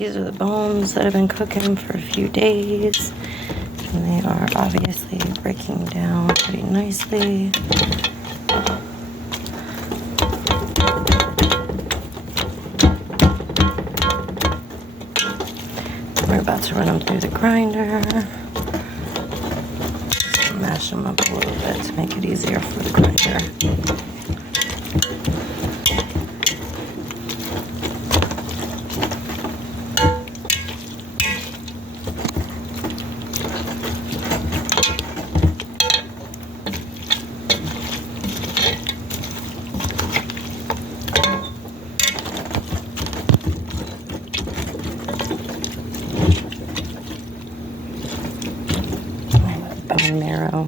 these are the bones that have been cooking for a few days. And they are obviously breaking down pretty nicely. We're about to run them through the grinder. Just mash them up a little bit to make it easier for the grinder. Bone marrow.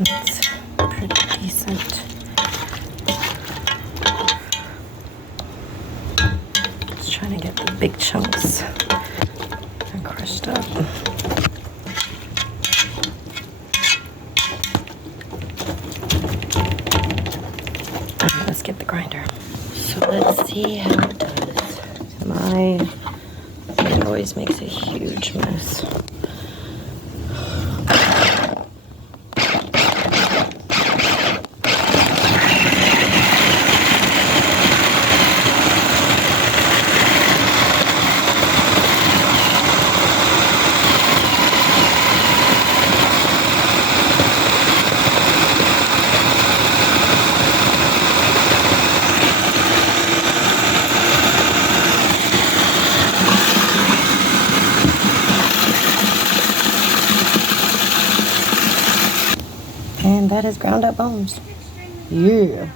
It's pretty decent. Just trying to get the big chunks crushed up. Let's get the grinder. So let's see how it does. It always makes a huge mess. And that is ground up bones. Yeah.